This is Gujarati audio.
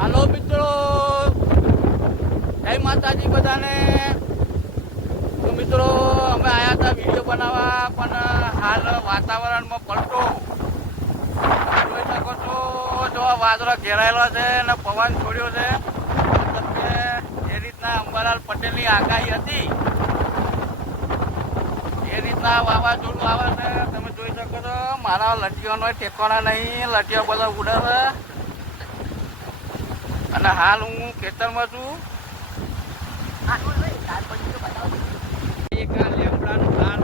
હાલો મિત્રો, જય માતાજી બધાને. તો મિત્રો અમે આવ્યા હતા વિડીયો બનાવવા, પણ હાલ વાતાવરણમાં પલટો જોઈ શકો છો. જો વાદળો ઘેરાયેલો છે અને પવન છોડ્યો છે. મતલબ કે જે રીતના અંબાલાલ પટેલની આગાહી હતી એ રીતના વાવાઝોડું આવે છે. તમે જોઈ શકો છો મારા લટીઓનો ટેકોના નહીં, લટીઓ બધા ઉડે છે. અને હાલ હું ખેતરમાં છું. એક આ લેમડાનું ઝાડ